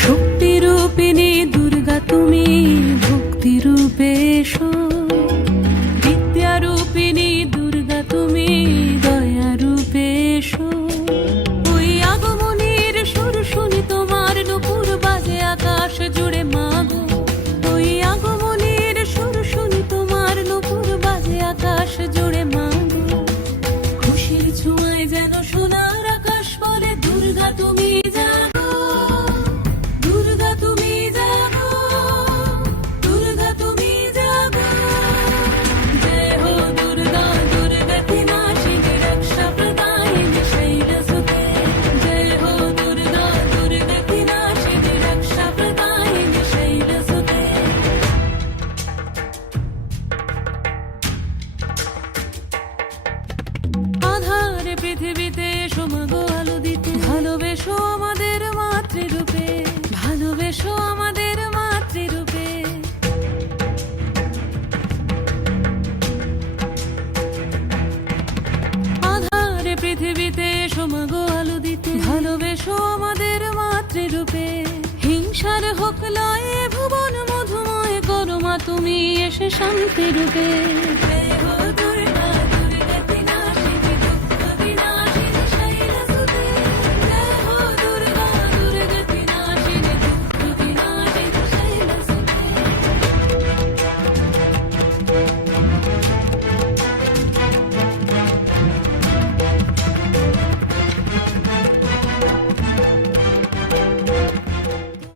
শক্তিরূপিণী দুর্গা তুমি ভক্তি রূপে এসো, বিদ্যারূপিণী দুর্গা তুমি দয়া রূপে এসো। ওই আগমনের সুর শুনি তোমার নুপুর বাজে আকাশ জুড়ে মাগো, ওই আগমনের সুর শুনি তোমার নুপুর বাজে আকাশ জুড়ে মাগো। খুশির ছোঁয়ায় যেন সোনার আকাশ বলে দুর্গা তুমি জাগো, দুর্গা তুমি জাগো, দুর্গা তুমি জাগো। জয় হো দুর্গা, দুর্গা কি নাশিনী রক্ষা প্রদায়িনী শৈলসুতে। জয় হো দুর্গা, দুর্গা কি নাশিনী রক্ষা প্রদায়িনী শৈলসুতে। আধারে পৃথিবীতে এসো মাগো আলো দিতে, ভালোবেসো আমাদের মাতৃরূপে, ভালোবেসো আমাদের মাতৃরূপে। আধারে পৃথিবীতে এসো মাগো আলো দিতে, ভালোবেসো আমাদের মাতৃরূপে। হিংসার হোক লয়ে ভুবন মধুময় করো মা তুমি এসে শান্তি রূপে।